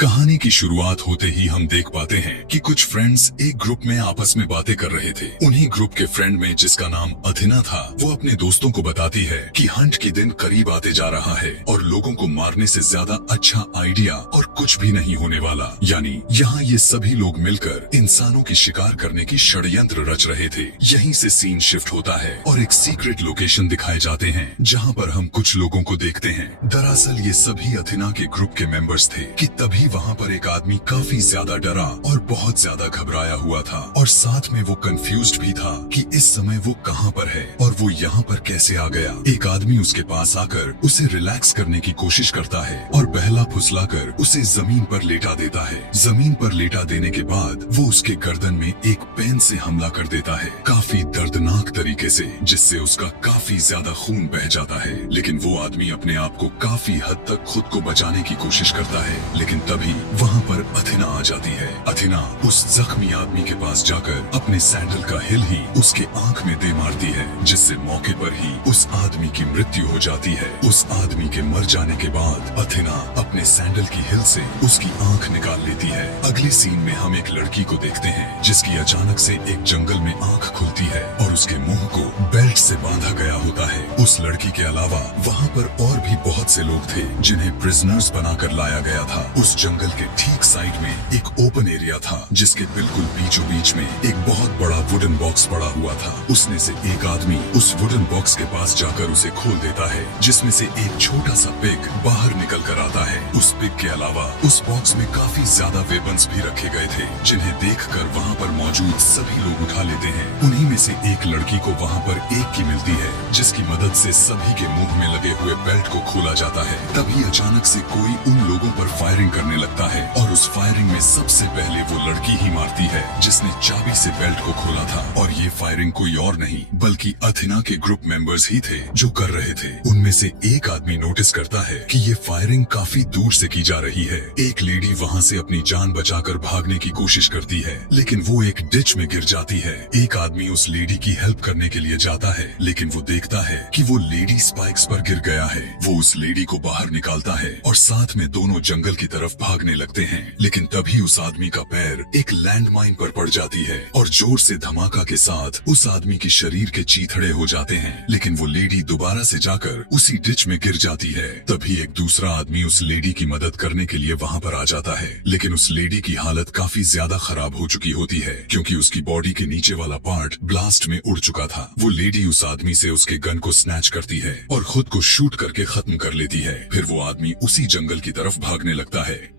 कहानी की शुरुआत होते ही हम देख पाते हैं कि कुछ फ्रेंड्स एक ग्रुप में आपस में बातें कर रहे थे। उन्हीं ग्रुप के फ्रेंड में जिसका नाम अथिना था, वो अपने दोस्तों को बताती है कि हंट के दिन करीब आते जा रहा है और लोगों को मारने से ज्यादा अच्छा आइडिया और कुछ भी नहीं होने वाला। यानी यहाँ ये सभी लोग मिलकर इंसानों की शिकार करने की षड्यंत्र रच रहे थे। यहीं से सीन शिफ्ट होता है और एक सीक्रेट लोकेशन दिखाए जाते हैं जहाँ पर हम कुछ लोगों को देखते हैं। दरअसल ये सभी अथिना के ग्रुप के मेंबर्स थे कि तभी वहाँ पर एक आदमी काफी ज्यादा डरा और बहुत ज्यादा घबराया हुआ था और साथ में वो कंफ्यूज्ड भी था कि इस समय वो कहाँ पर है और वो यहाँ पर कैसे आ गया। एक आदमी उसके पास आकर उसे रिलैक्स करने की कोशिश करता है और बहला फुसलाकर उसे जमीन पर लेटा देता है। जमीन पर लेटा देने के बाद वो उसके गर्दन में एक पेन से हमला कर देता है, काफी दर्दनाक तरीके से, जिससे उसका काफी ज्यादा खून बह जाता है। लेकिन वो आदमी अपने आप को काफी हद तक खुद को बचाने की कोशिश करता है, लेकिन तभी वहाँ पर अथिना आ जाती है। अथिना उस जख्मी आदमी के पास जाकर अपने सैंडल का हिल ही उसके आंख में दे मारती है, जिससे मौके पर ही उस आदमी की मृत्यु हो जाती है। उस आदमी के मर जाने के बाद अथिना अपने सैंडल की हिल से उसकी आंख निकाल लेती है। अगली सीन में हम एक लड़की को देखते हैं जिसकी अचानक से एक जंगल में आंख खुलती है और उसके मुंह को बेल्ट से बांधा गया होता है। उस लड़की के अलावा वहाँ पर और भी बहुत से लोग थे जिन्हें प्रिजनर्स बनाकर लाया गया था। उस जंगल के ठीक साइड में एक ओपन एरिया था जिसके बिल्कुल बीचों बीच में एक बहुत बड़ा वुडन बॉक्स पड़ा हुआ था। उसमें से एक आदमी उस वुडन बॉक्स के पास जाकर उसे खोल देता है, जिसमें से एक छोटा सा पिग बाहर निकल कर आता है। उस पिग के अलावा उस बॉक्स में काफी ज्यादा वेपन्स भी रखे गए थे, जिन्हें देखकर वहाँ पर मौजूद सभी लोग उठा लेते हैं। उन्हीं में से एक लड़की को वहाँ पर एक की मिलती है, जिसकी मदद से सभी के मुंह में लगे हुए बेल्ट को खोला जाता है। तभी अचानक से कोई उन लोगों पर फायरिंग करने लगता है और उस फायरिंग में सबसे पहले वो लड़की ही मारती है जिसने चाबी से बेल्ट को खोला था। और ये फायरिंग कोई और नहीं बल्कि अथिना के ग्रुप मेंबर्स ही थे जो कर रहे थे। उनमें से एक आदमी नोटिस करता है कि ये फायरिंग काफी दूर से की जा रही है। एक लेडी वहाँ से अपनी जान बचाकर भागने की कोशिश करती है, लेकिन वो एक डिच में गिर जाती है। एक आदमी उस लेडी की हेल्प करने के लिए जाता है, लेकिन वो देखता है कि वो लेडी स्पाइक्स पर गिर गया है। वो उस लेडी को बाहर निकालता है और साथ में दोनों जंगल की तरफ भागने लगते हैं। लेकिन तभी उस आदमी का पैर एक लैंडमाइन पर पड़ जाती है और जोर से धमाका के साथ उस आदमी के शरीर के चीथड़े हो जाते हैं। लेकिन वो लेडी दोबारा से जाकर उसी डिच में गिर जाती है। तभी एक दूसरा आदमी उस लेडी की मदद करने के लिए वहाँ पर आ जाता है, लेकिन उस लेडी की हालत काफी ज्यादा खराब हो चुकी होती है क्योंकि उसकी बॉडी के नीचे वाला पार्ट ब्लास्ट में उड़ चुका था। वो लेडी उस आदमी से उसके गन को स्नैच करती है और खुद को शूट करके खत्म कर लेती है। फिर वो आदमी उसी जंगल की तरफ भागने लगता है।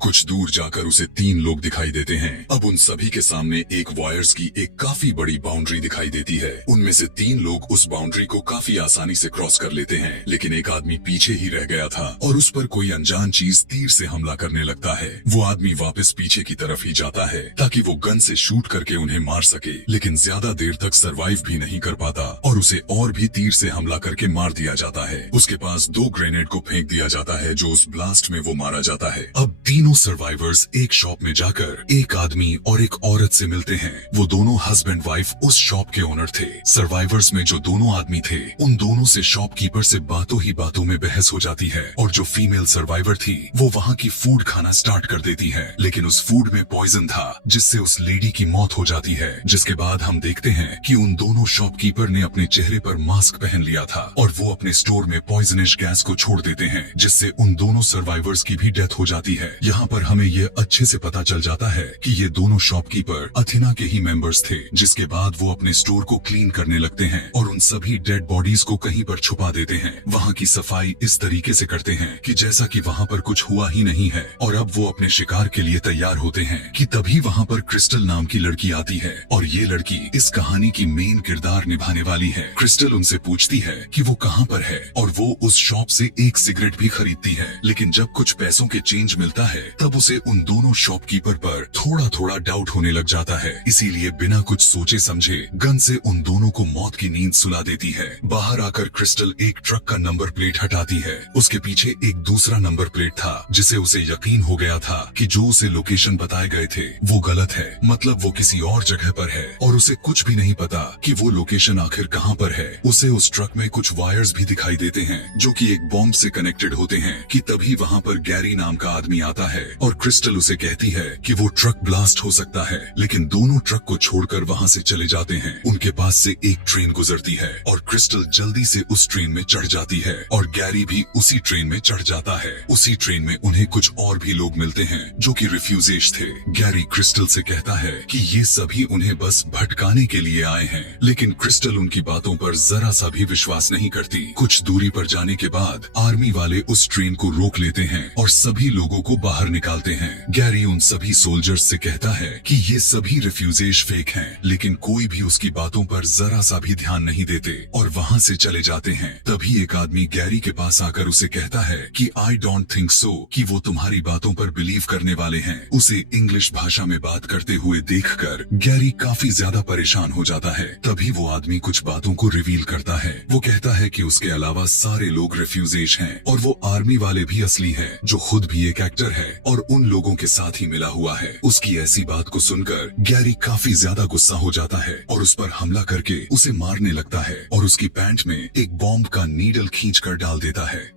कुछ दूर जाकर उसे 3 लोग दिखाई देते हैं। अब उन सभी के सामने एक वायर्स की एक काफी बड़ी बाउंड्री दिखाई देती है। उनमें से 3 लोग उस बाउंड्री को काफी आसानी से क्रॉस कर लेते हैं, लेकिन एक आदमी पीछे ही रह गया था और उस पर कोई अनजान चीज तीर से हमला करने लगता है। वो आदमी वापस पीछे की तरफ ही जाता है ताकि वो गन से शूट करके उन्हें मार सके, लेकिन ज्यादा देर तक सरवाइव भी नहीं कर पाता और उसे और भी तीर से हमला करके मार दिया जाता है। उसके पास 2 ग्रेनेड को फेंक दिया जाता है जो उस ब्लास्ट में वो मारा जाता है। अब तीनों सर्वाइवर्स एक शॉप में जाकर एक आदमी और एक औरत से मिलते हैं। वो दोनों हस्बैंड वाइफ उस शॉप के ओनर थे। सर्वाइवर्स में जो दोनों आदमी थे, उन दोनों से शॉपकीपर से बातों ही बातों में बहस हो जाती है और जो फीमेल सर्वाइवर थी वो वहाँ की फूड खाना स्टार्ट कर देती है, लेकिन उस फूड में पॉइजन था जिससे उस लेडी की मौत हो जाती है। जिसके बाद हम देखते हैं कि उन दोनों शॉपकीपर ने अपने चेहरे पर मास्क पहन लिया था और वो अपने स्टोर में पॉइजनस गैस को छोड़ देते हैं, जिससे उन दोनों सर्वाइवर्स की भी डेथ हो जाती है। यहाँ पर हमें ये अच्छे से पता चल जाता है कि ये दोनों शॉपकीपर अथिना के ही मेंबर्स थे। जिसके बाद वो अपने स्टोर को क्लीन करने लगते हैं और उन सभी डेड बॉडीज को कहीं पर छुपा देते हैं। वहाँ की सफाई इस तरीके से करते हैं कि जैसा कि वहाँ पर कुछ हुआ ही नहीं है और अब वो अपने शिकार के लिए तैयार होते हैं कि तभी वहाँ पर क्रिस्टल नाम की लड़की आती है और ये लड़की इस कहानी की मेन किरदार निभाने वाली है। क्रिस्टल उनसे पूछती है कि वो कहाँ पर है और वो उस शॉप से एक सिगरेट भी खरीदती है, लेकिन जब कुछ पैसों के चेंज मिलता है तब उसे उन दोनों शॉपकीपर पर थोड़ा थोड़ा डाउट होने लग जाता है। इसीलिए बिना कुछ सोचे समझे गन से उन दोनों को मौत की नींद सुला देती है। बाहर आकर क्रिस्टल एक ट्रक का नंबर प्लेट हटाती है। उसके पीछे एक दूसरा नंबर प्लेट था जिसे उसे यकीन हो गया था कि जो उसे लोकेशन बताए गए थे वो गलत है, मतलब वो किसी और जगह पर है और उसे कुछ भी नहीं पता कि वो लोकेशन आखिर कहाँ पर है। उसे उस ट्रक में कुछ वायर्स भी दिखाई देते हैं जो कि एक बॉम्ब से कनेक्टेड होते हैं कि तभी वहाँ पर गैरी नाम का आदमी आता है है और क्रिस्टल उसे कहती है कि वो ट्रक ब्लास्ट हो सकता है, लेकिन दोनों ट्रक को छोड़कर वहाँ से चले जाते हैं। उनके पास से एक ट्रेन गुजरती है और क्रिस्टल जल्दी से उस ट्रेन में चढ़ जाती है और गैरी भी उसी ट्रेन में चढ़ जाता है। उसी ट्रेन में उन्हें कुछ और भी लोग मिलते हैं जो कि रिफ्यूजेज थे। गैरी क्रिस्टल से कहता है कि ये सभी उन्हें बस भटकाने के लिए आए हैं, लेकिन क्रिस्टल उनकी बातों पर जरा सा भी विश्वास नहीं करती। कुछ दूरी पर जाने के बाद आर्मी वाले उस ट्रेन को रोक लेते हैं और सभी लोगों को बाहर निकालते हैं। गैरी उन सभी सोल्जर्स से कहता है कि ये सभी रिफ्यूजेज फेक हैं, लेकिन कोई भी उसकी बातों पर जरा सा भी ध्यान नहीं देते और वहाँ से चले जाते हैं। तभी एक आदमी गैरी के पास आकर उसे कहता है कि आई डोंट थिंक सो कि वो तुम्हारी बातों पर बिलीव करने वाले हैं। उसे इंग्लिश भाषा में बात करते हुए देखकर गैरी काफी ज्यादा परेशान हो जाता है। तभी वो आदमी कुछ बातों को रिवील करता है। वो कहता है कि उसके अलावा सारे लोग रिफ्यूजेज हैं और वो आर्मी वाले भी असली हैं, जो खुद भी एक एक्टर है और उन लोगों के साथ ही मिला हुआ है। उसकी ऐसी बात को सुनकर गैरी काफी ज्यादा गुस्सा हो जाता है और उस पर हमला करके उसे मारने लगता है और उसकी पैंट में एक बॉम्ब का नीडल खींचकर डाल देता है।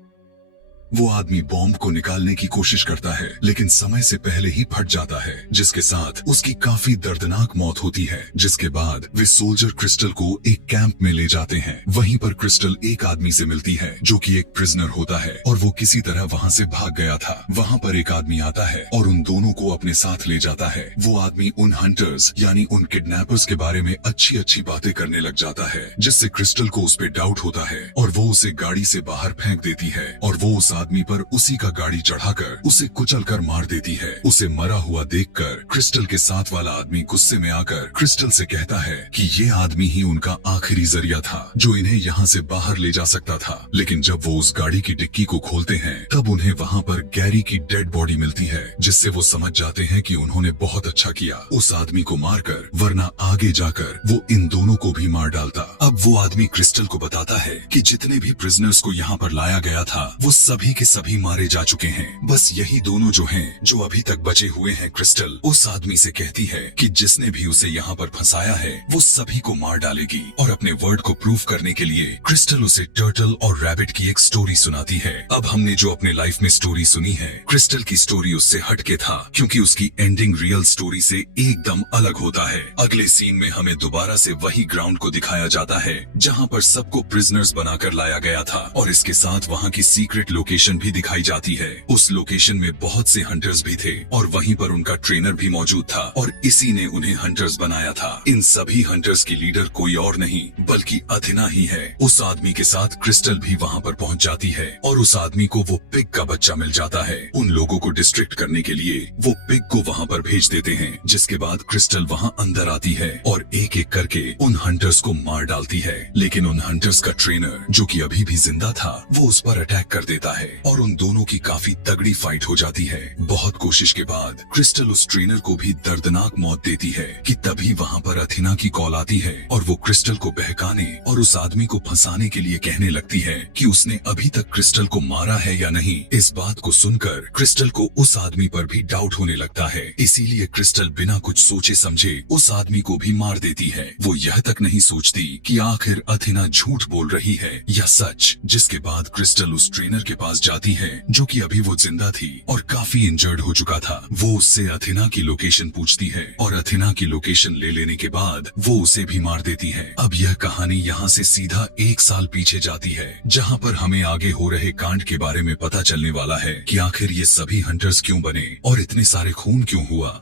वो आदमी बॉम्ब को निकालने की कोशिश करता है, लेकिन समय से पहले ही फट जाता है, जिसके साथ उसकी काफी दर्दनाक मौत होती है। जिसके बाद वे सोल्जर क्रिस्टल को एक कैंप में ले जाते हैं। वहीं पर क्रिस्टल एक आदमी से मिलती है जो कि एक प्रिजनर होता है और वो किसी तरह वहाँ से भाग गया था। वहाँ पर एक आदमी आता है और उन दोनों को अपने साथ ले जाता है। वो आदमी उन हंटर्स यानी उन किडनैपर्स के बारे में अच्छी अच्छी बातें करने लग जाता है, जिससे क्रिस्टल को उस पर डाउट होता है और वो उसे गाड़ी से बाहर फेंक देती है और वो उस आदमी पर उसी का गाड़ी चढ़ाकर उसे कुचलकर मार देती है। उसे मरा हुआ देखकर क्रिस्टल के साथ वाला आदमी गुस्से में आकर क्रिस्टल से कहता है कि ये आदमी ही उनका आखिरी जरिया था जो इन्हें यहाँ से बाहर ले जा सकता था। लेकिन जब वो उस गाड़ी की डिक्की को खोलते हैं तब उन्हें वहाँ पर गैरी की डेड बॉडी मिलती है, जिससे वो समझ जाते हैं कि उन्होंने बहुत अच्छा किया उस आदमी को मारकर, वरना आगे जाकर वो इन दोनों को भी मार डालता। अब वो आदमी क्रिस्टल को बताता है कि जितने भी प्रिजनर्स को यहाँ पर लाया गया था वो सभी के सभी मारे जा चुके हैं, बस यही दोनों जो हैं जो अभी तक बचे हुए हैं। क्रिस्टल उस आदमी से कहती है कि जिसने भी उसे यहाँ पर फंसाया है वो सभी को मार डालेगी और अपने वर्ड को प्रूव करने के लिए क्रिस्टल उसे टर्टल और रैबिट की एक स्टोरी सुनाती है। अब हमने जो अपने लाइफ में स्टोरी सुनी है, क्रिस्टल की स्टोरी उससे हटके था क्योंकि उसकी एंडिंग रियल स्टोरी से एकदम अलग होता है। अगले सीन में हमें दोबारा से वही ग्राउंड को दिखाया जाता है जहाँ पर सबको प्रिजनर्स बनाकर लाया गया था और इसके साथ वहाँ की सीक्रेट लोकेशन भी दिखाई जाती है। उस लोकेशन में बहुत से हंटर्स भी थे और वहीं पर उनका ट्रेनर भी मौजूद था और इसी ने उन्हें हंटर्स बनाया था। इन सभी हंटर्स की लीडर कोई और नहीं बल्कि अथिना ही है। उस आदमी के साथ क्रिस्टल भी वहाँ पर पहुँच जाती है और उस आदमी को वो पिग का बच्चा मिल जाता है। उन लोगों को डिस्ट्रैक्ट करने के लिए वो पिग को वहाँ पर भेज देते हैं, जिसके बाद क्रिस्टल वहाँ अंदर आती है और एक एक करके उन हंटर्स को मार डालती है। लेकिन उन हंटर्स का ट्रेनर जो कि अभी भी जिंदा था वो उस पर अटैक कर देता है और उन दोनों की काफी तगड़ी फाइट हो जाती है। बहुत कोशिश के बाद क्रिस्टल उस ट्रेनर को भी दर्दनाक मौत देती है कि तभी वहाँ पर अथिना की कॉल आती है और वो क्रिस्टल को बहकाने और उस आदमी को फंसाने के लिए कहने लगती है कि उसने अभी तक क्रिस्टल को मारा है या नहीं। इस बात को सुनकर क्रिस्टल को उस आदमी पर भी डाउट होने लगता है, इसीलिए क्रिस्टल बिना कुछ सोचे समझे उस आदमी को भी मार देती है। वो यह तक नहीं सोचती कि आखिर अथिना झूठ बोल रही है या सच। जिसके बाद क्रिस्टल उस ट्रेनर के पास जाती है जो कि अभी वो जिंदा थी और काफी इंजर्ड हो चुका था। वो उससे अथिना की लोकेशन पूछती है और अथिना की लोकेशन ले लेने के बाद वो उसे भी मार देती है। अब यह कहानी यहाँ से सीधा 1 साल पीछे जाती है जहाँ पर हमें आगे हो रहे कांड के बारे में पता चलने वाला है कि आखिर ये सभी हंटर्स क्यों बने और इतने सारे खून क्यों हुआ।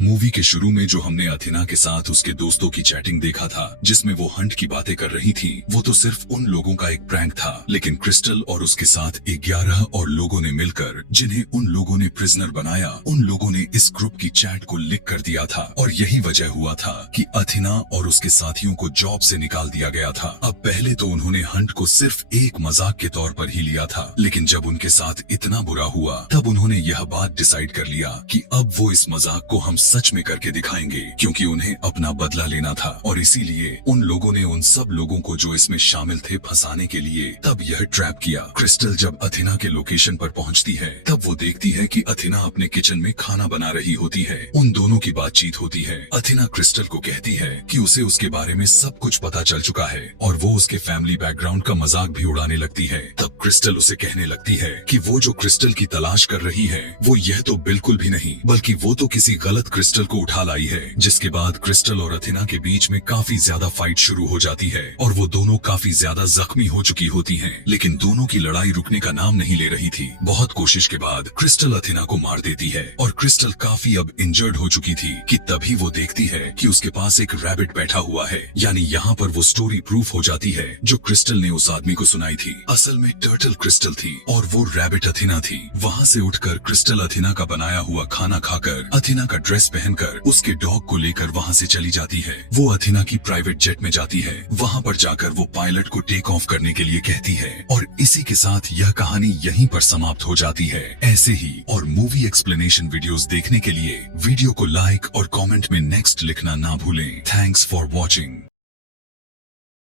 मूवी के शुरू में जो हमने अथिना के साथ उसके दोस्तों की चैटिंग देखा था जिसमें वो हंट की बातें कर रही थी, वो तो सिर्फ उन लोगों का एक प्रैंक था। लेकिन क्रिस्टल और उसके साथ 11 और लोगों ने मिलकर जिन्हें उन लोगों ने प्रिजनर बनाया, उन लोगों ने इस ग्रुप की चैट को लिख कर दिया था और यही वजह हुआ था कि अथिना और उसके साथियों को जॉब से निकाल दिया गया था। अब पहले तो उन्होंने हंट को सिर्फ एक मजाक के तौर पर ही लिया था, लेकिन जब उनके साथ इतना बुरा हुआ तब उन्होंने यह बात डिसाइड कर लिया कि अब वो इस मजाक को हम सच में करके दिखाएंगे, क्योंकि उन्हें अपना बदला लेना था और इसीलिए उन लोगों ने उन सब लोगों को जो इसमें शामिल थे फंसाने के लिए तब यह ट्रैप किया। क्रिस्टल जब अथिना के लोकेशन पर पहुंचती है तब वो देखती है कि अथिना अपने किचन में खाना बना रही होती है। उन दोनों की बातचीत होती है। अथिना क्रिस्टल को कहती है कि उसे उसके बारे में सब कुछ पता चल चुका है और वो उसके फैमिली बैकग्राउंड का मजाक भी उड़ाने लगती है। तब क्रिस्टल उसे कहने लगती है कि वो जो क्रिस्टल की तलाश कर रही है वो यह तो बिल्कुल भी नहीं, बल्कि वो तो किसी गलत क्रिस्टल को उठा लाई है। जिसके बाद क्रिस्टल और अथिना के बीच में काफी ज्यादा फाइट शुरू हो जाती है और वो दोनों काफी ज्यादा जख्मी हो चुकी होती हैं, लेकिन दोनों की लड़ाई रुकने का नाम नहीं ले रही थी। बहुत कोशिश के बाद क्रिस्टल अथिना को मार देती है और क्रिस्टल काफी अब इंजर्ड हो चुकी थी कि तभी वो देखती है कि उसके पास एक रैबिट बैठा हुआ है। यानी यहाँ पर वो स्टोरी प्रूफ हो जाती है जो क्रिस्टल ने उस आदमी को सुनाई थी। असल में टर्टल क्रिस्टल थी और वो रैबिट अथिना थी। वहाँ से उठकर क्रिस्टल अथिना का बनाया हुआ खाना खाकर अथिना का ड्रेस पहनकर उसके डॉग को लेकर वहाँ से चली जाती है। वो अथिना की प्राइवेट जेट में जाती है। वहाँ पर जाकर वो पायलट को टेक ऑफ करने के लिए कहती है और इसी के साथ यह कहानी यहीं पर समाप्त हो जाती है। ऐसे ही और मूवी एक्सप्लेनेशन वीडियोस देखने के लिए वीडियो को लाइक और कमेंट में नेक्स्ट लिखना ना भूलें। Thanks for watching.